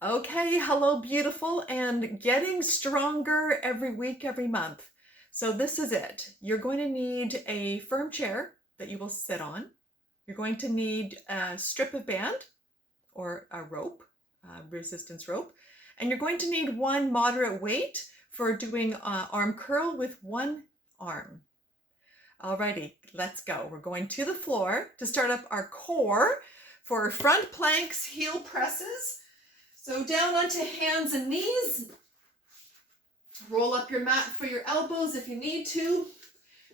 Okay, hello, beautiful, and getting stronger every week, every month. So, this is it. You're going to need a firm chair that you will sit on. You're going to need a strip of band or a rope, resistance rope, and you're going to need one moderate weight for doing arm curl with one arm. Alrighty, let's go. We're going to the floor to start up our core for front planks, heel presses. So down onto hands and knees. Roll up your mat for your elbows if you need to.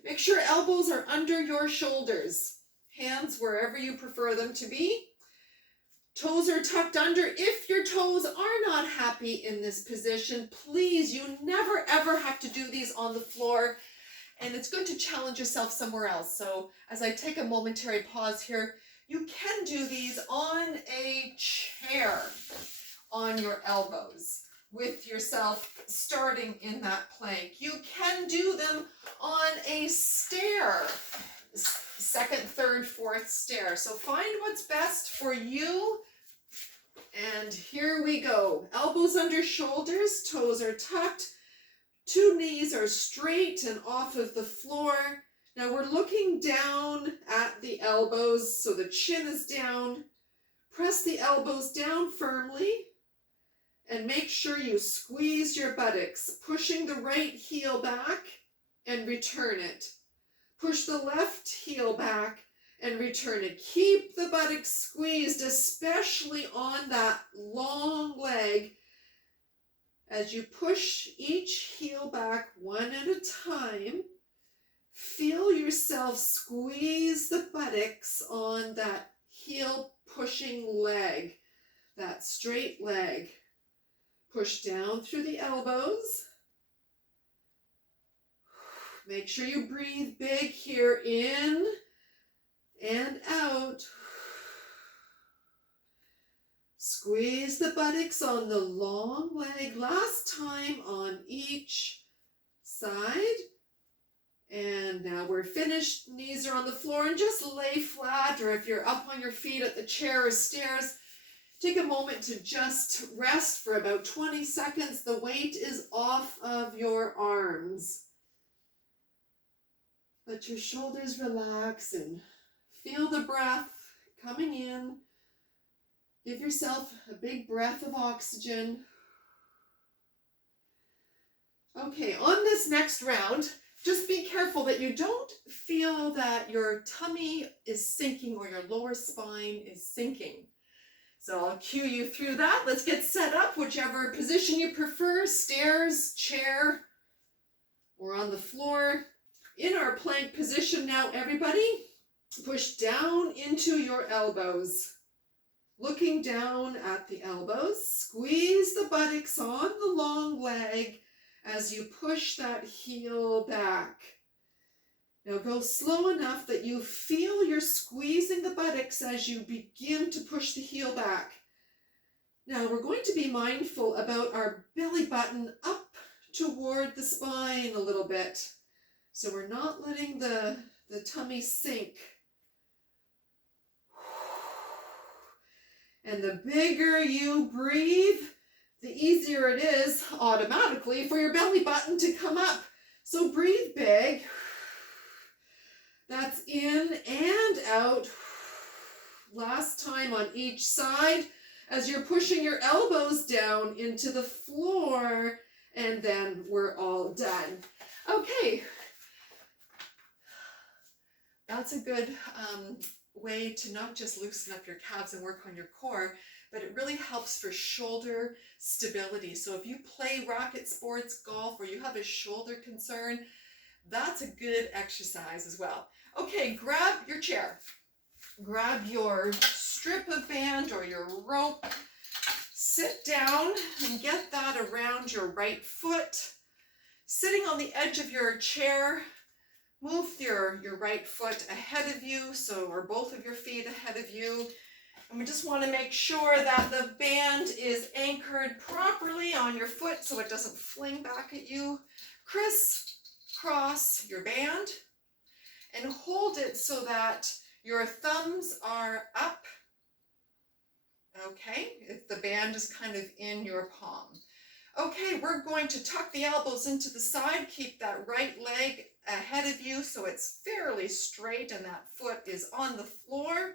Make sure elbows are under your shoulders. Hands wherever you prefer them to be. Toes are tucked under. If your toes are not happy in this position, please, you never ever have to do these on the floor. And it's good to challenge yourself somewhere else. So as I take a momentary pause here, you can do these on a chair, on your elbows, with yourself starting in that plank. You can do them on a stair, second, third, fourth stair. So find what's best for you. And here we go. Elbows under shoulders, toes are tucked, two knees are straight and off of the floor. Now we're looking down at the elbows, so the chin is down. Press the elbows down firmly. And make sure you squeeze your buttocks, pushing the right heel back and return it. Push the left heel back and return it. Keep the buttocks squeezed, especially on that long leg. As you push each heel back one at a time, feel yourself squeeze the buttocks on that heel pushing leg, that straight leg. Push down through the elbows. Make sure you breathe big here, in and out. Squeeze the buttocks on the long leg. Last time on each side. And now we're finished. Knees are on the floor, and just lay flat, or if you're up on your feet at the chair or stairs, take a moment to just rest for about 20 seconds. The weight is off of your arms. Let your shoulders relax and feel the breath coming in. Give yourself a big breath of oxygen. Okay, on this next round, just be careful that you don't feel that your tummy is sinking or your lower spine is sinking. So I'll cue you through that. Let's get set up, whichever position you prefer, stairs, chair, or on the floor. In our plank position now, everybody, push down into your elbows. Looking down at the elbows, squeeze the buttocks on the long leg as you push that heel back. Now go slow enough that you feel you're squeezing the buttocks as you begin to push the heel back. Now we're going to be mindful about our belly button up toward the spine a little bit. So we're not letting the tummy sink. And the bigger you breathe, the easier it is automatically for your belly button to come up. So breathe big. That's in and out. Last time on each side as you're pushing your elbows down into the floor, and then we're all done. Okay. That's a good way to not just loosen up your calves and work on your core, but it really helps for shoulder stability. So if you play racket sports, golf, or you have a shoulder concern, that's a good exercise as well. Okay, grab your chair. Grab your strip of band or your rope. Sit down and get that around your right foot. Sitting on the edge of your chair, move your right foot ahead of you, or both of your feet ahead of you. And we just want to make sure that the band is anchored properly on your foot so it doesn't fling back at you. Crisscross your band and hold it so that your thumbs are up. Okay, if the band band is kind of in your palm. Okay, we're going to tuck the elbows into the side, keep that right leg ahead of you so it's fairly straight and that foot is on the floor.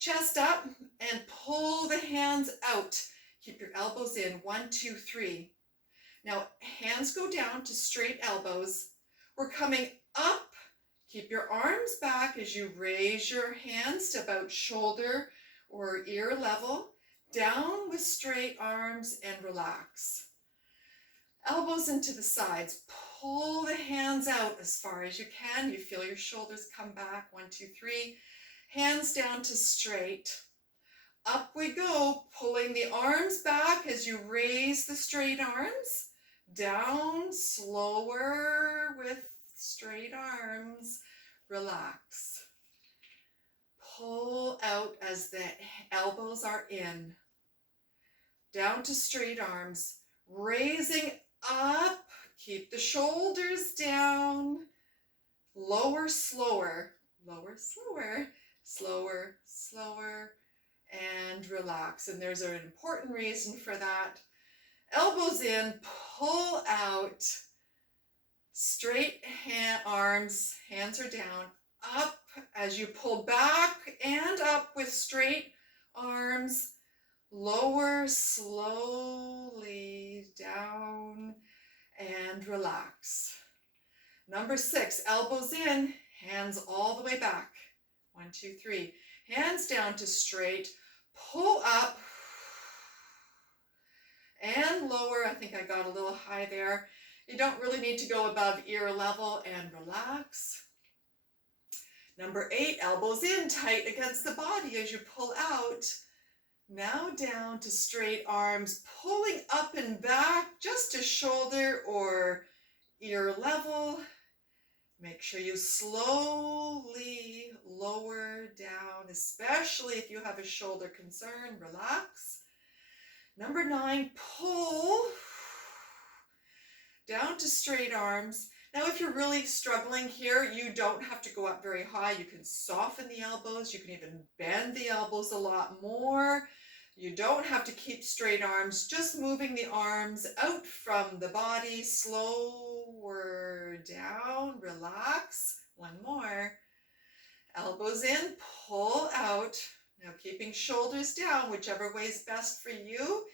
Chest up and pull the hands out. Keep your elbows in, 1, 2, 3. Now hands go down to straight elbows. We're coming up. Keep your arms back as you raise your hands to about shoulder or ear level. Down with straight arms and relax. Elbows into the sides. Pull the hands out as far as you can. You feel your shoulders come back. 1, 2, 3. Hands down to straight. Up we go, pulling the arms back as you raise the straight arms. Down, slower with straight arms. Relax. Pull out as the elbows are in. Down to straight arms. Raising up. Keep the shoulders down. Lower, slower. Lower, slower. Slower, slower. And relax. And there's an important reason for that. Elbows in. Pull out. Straight arms. Hands are down. Up as you pull back and up with straight arms. Lower slowly down and relax. Number 6, elbows in, hands all the way back. 1, 2, 3. Hands down to straight. Pull up and lower. I think I got a little high there. You don't really need to go above ear level and relax. Number 8, elbows in, tight against the body as you pull out. Now down to straight arms, pulling up and back just to shoulder or ear level. Make sure you slowly lower down, especially if you have a shoulder concern. Relax. Number 9, pull down to straight arms. Now, if you're really struggling here, you don't have to go up very high. You can soften the elbows. You can even bend the elbows a lot more. You don't have to keep straight arms, just moving the arms out from the body, slower down, relax. One more. Elbows in, pull out. Now keeping shoulders down, whichever way is best for you.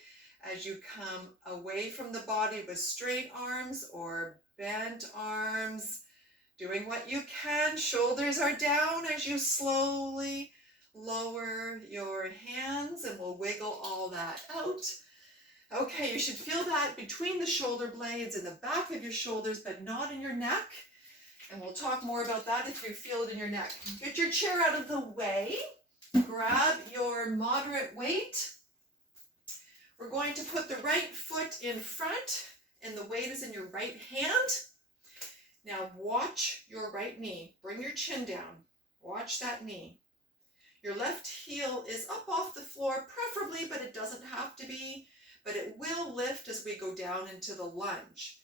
As you come away from the body with straight arms or bent arms, doing what you can. Shoulders are down as you slowly lower your hands, and we'll wiggle all that out. Okay, you should feel that between the shoulder blades in the back of your shoulders, but not in your neck. And we'll talk more about that if you feel it in your neck. Get your chair out of the way. Grab your moderate weight. We're going to put the right foot in front, and the weight is in your right hand. Now watch your right knee. Bring your chin down. Watch that knee. Your left heel is up off the floor, preferably, but it doesn't have to be. But it will lift as we go down into the lunge.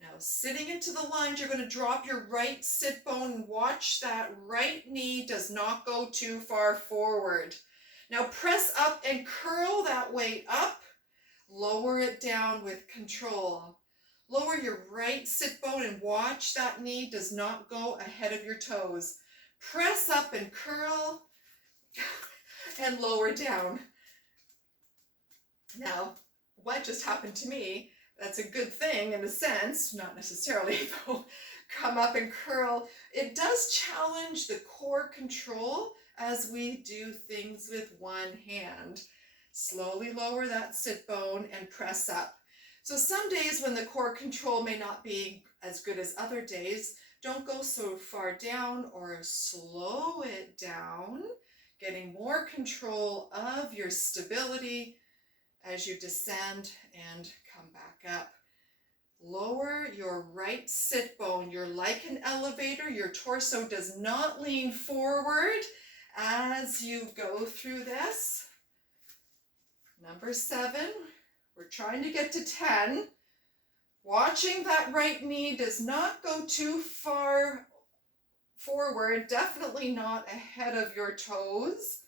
Now, sitting into the lunge, you're going to drop your right sit bone and watch that right knee does not go too far forward. Now, press up and curl that weight up. Lower it down with control. Lower your right sit bone and watch that knee does not go ahead of your toes. Press up and curl and lower down. Now, what just happened to me? That's a good thing in a sense, not necessarily though. Come up and curl. It does challenge the core control as we do things with one hand. Slowly lower that sit bone and press up. So some days when the core control may not be as good as other days, don't go so far down or slow it down, getting more control of your stability as you descend and come back up. Lower your right sit bone. You're like an elevator. Your torso does not lean forward as you go through this. Number 7, we're trying to get to 10. Watching that right knee does not go too far forward, definitely not ahead of your toes.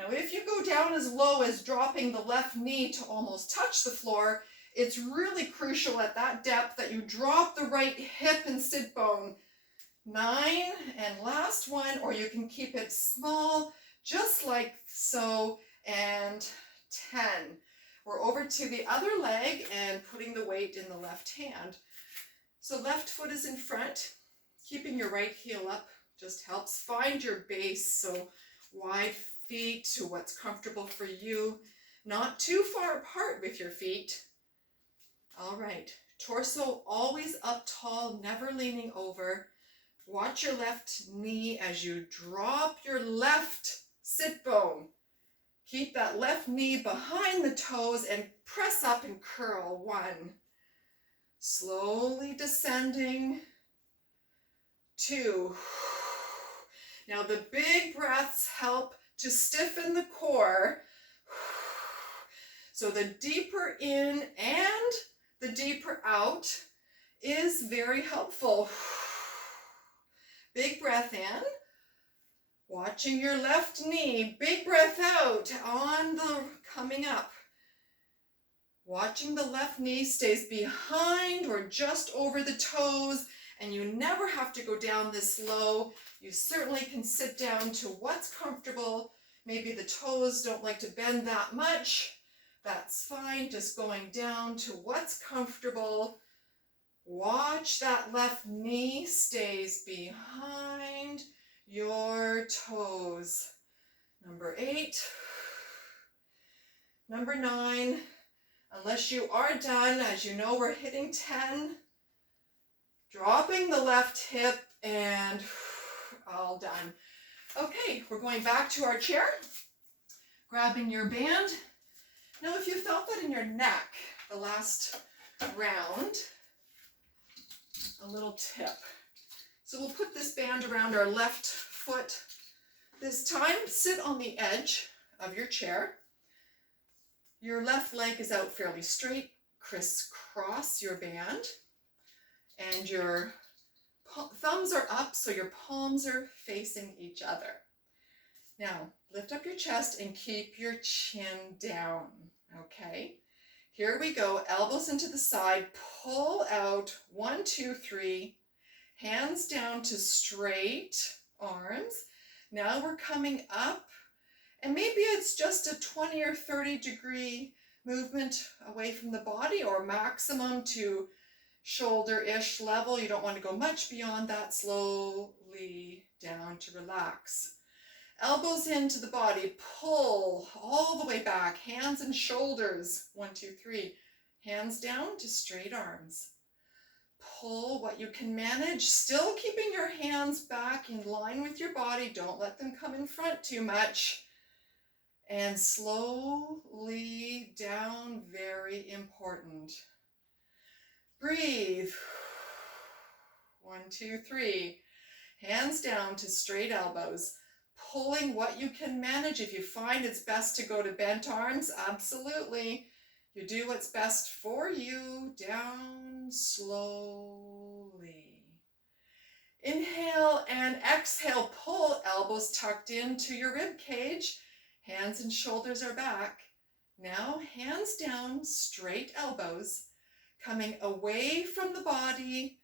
Now, if you go down as low as dropping the left knee to almost touch the floor, it's really crucial at that depth that you drop the right hip and sit bone. 9, and last one, or you can keep it small, just like so, and 10. We're over to the other leg and putting the weight in the left hand. So left foot is in front, keeping your right heel up just helps find your base. So wide feet to what's comfortable for you, not too far apart with your feet. All right, torso always up tall, never leaning over. Watch your left knee as you drop your left sit bone. Keep that left knee behind the toes and press up and curl. 1. Slowly descending. 2. Now the big breaths help to stiffen the core. So the deeper in and the deeper out is very helpful. Big breath in. Watching your left knee, big breath out on the coming up. Watching the left knee stays behind or just over the toes, and you never have to go down this low. You certainly can sit down to what's comfortable. Maybe the toes don't like to bend that much. That's fine, just going down to what's comfortable. Watch that left knee stays behind your toes. Number 8. Number 9. Unless you are done, as you know, we're hitting 10. Dropping the left hip and all done. Okay, we're going back to our chair. Grabbing your band. Now, if you felt that in your neck the last round, a little tip. So we'll put this band around our left foot. This time, sit on the edge of your chair. Your left leg is out fairly straight. Crisscross your band. And your thumbs are up, so your palms are facing each other. Now, lift up your chest and keep your chin down, okay? Here we go, elbows into the side, pull out, 1, 2, 3, hands down to straight arms. Now we're coming up, and maybe it's just a 20 or 30 degree movement away from the body, or maximum to shoulder-ish level. You don't want to go much beyond that. Slowly down to relax. Elbows into the body, pull all the way back, hands and shoulders, 1, 2, 3, hands down to straight arms. Pull what you can manage, still keeping your hands back in line with your body, don't let them come in front too much. And slowly down, very important. Breathe, 1, 2, 3, hands down to straight elbows. Pulling what you can manage. If you find it's best to go to bent arms, absolutely. You do what's best for you. Down slowly. Inhale and exhale. Pull, elbows tucked into your rib cage. Hands and shoulders are back. Now hands down, straight elbows. Coming away from the body.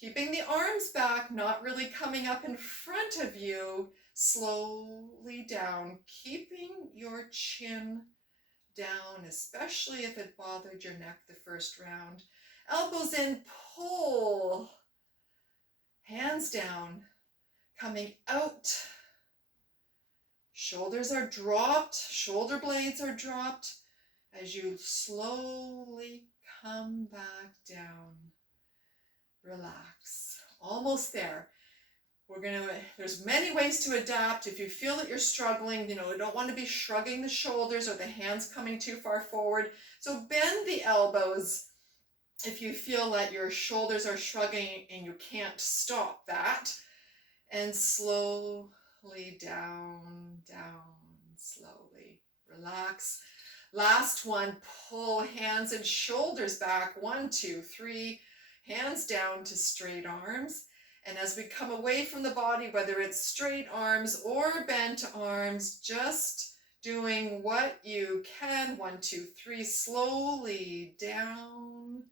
Keeping the arms back, not really coming up in front of you. Slowly down, keeping your chin down, especially if it bothered your neck the first round. Elbows in, pull. Hands down, coming out. Shoulders are dropped, shoulder blades are dropped as you slowly come back down. Relax. Almost there. There's many ways to adapt. If you feel that you're struggling, you don't want to be shrugging the shoulders or the hands coming too far forward. So bend the elbows if you feel that your shoulders are shrugging and you can't stop that. And slowly down, slowly. Relax. Last one, pull hands and shoulders back. 1, 2, 3, hands down to straight arms. And as we come away from the body, whether it's straight arms or bent arms, just doing what you can. 1, 2, 3, slowly down.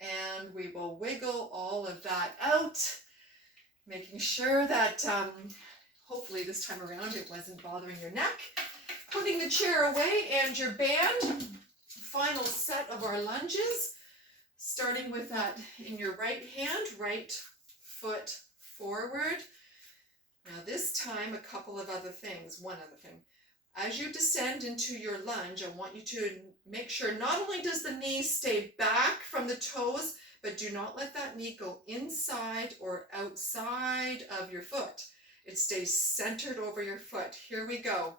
And we will wiggle all of that out, making sure that hopefully this time around it wasn't bothering your neck. Putting the chair away and your band. Final set of our lunges, starting with that in your right hand, right foot forward. Now this time, a couple of other things, one other thing. As you descend into your lunge, I want you to make sure not only does the knee stay back from the toes, but do not let that knee go inside or outside of your foot. It stays centered over your foot. Here we go.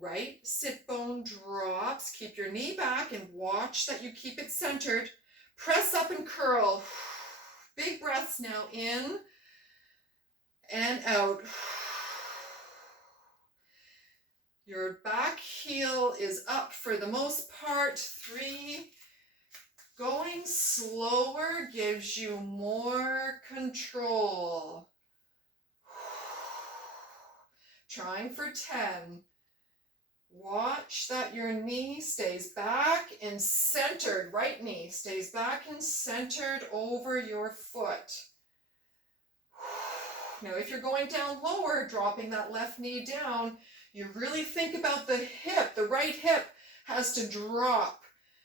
Right sit bone drops. Keep your knee back and watch that you keep it centered. Press up and curl. Big breaths now in and out. Your back heel is up for the most part. 3. Going slower gives you more control. Trying for 10. Watch that your knee stays back and centered. Right knee stays back and centered over your foot. Now, if you're going down lower, dropping that left knee down, you really think about the hip. The right hip has to drop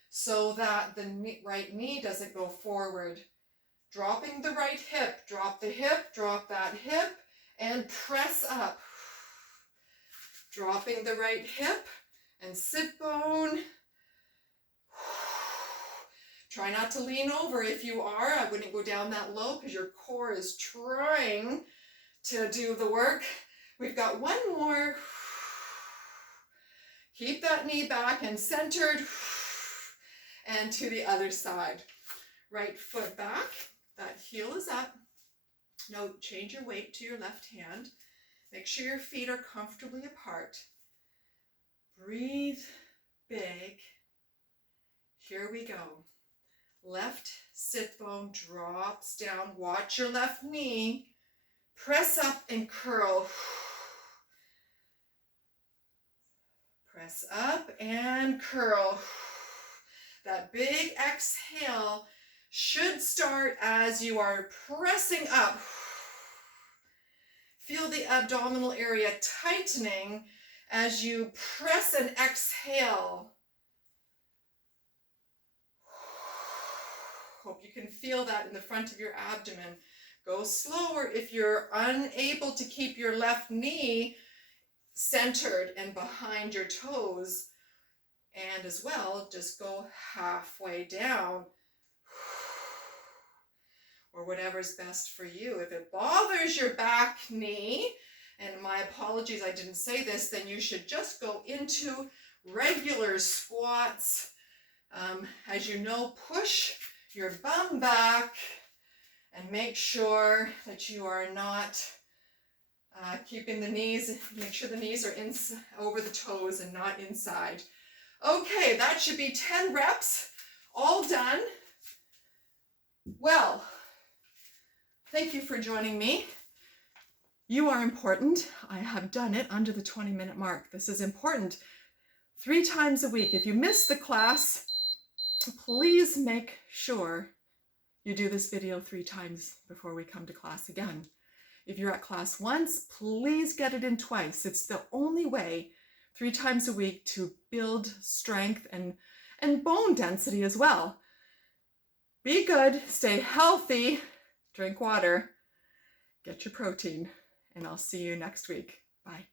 so that the right knee doesn't go forward. Dropping the right hip, drop the hip, drop that hip, and press up. Dropping the right hip and sit bone. Try not to lean over. If you are, I wouldn't go down that low because your core is trying to do the work. We've got one more. Keep that knee back and centered. And to the other side. Right foot back. That heel is up. Now change your weight to your left hand. Make sure your feet are comfortably apart. Breathe big. Here we go. Left sit bone drops down. Watch your left knee. Press up and curl. Press up and curl. That big exhale should start as you are pressing up. Feel the abdominal area tightening as you press and exhale. Hope you can feel that in the front of your abdomen. Go slower if you're unable to keep your left knee centered and behind your toes. And as well, just go halfway down. Or whatever's best for you. If it bothers your back knee, and my apologies, I didn't say this, then you should just go into regular squats. As you know, push your bum back and make sure that you are not keeping the knees, make sure the knees are over the toes and not inside. Okay, that should be 10 reps, all done. Well, thank you for joining me. You are important. I have done it under the 20-minute mark. This is important. 3 times a week. If you miss the class, please make sure you do this video 3 times before we come to class again. If you're at class once, please get it in twice. It's the only way 3 times a week to build strength and bone density as well. Be good, stay healthy, drink water, get your protein, and I'll see you next week. Bye.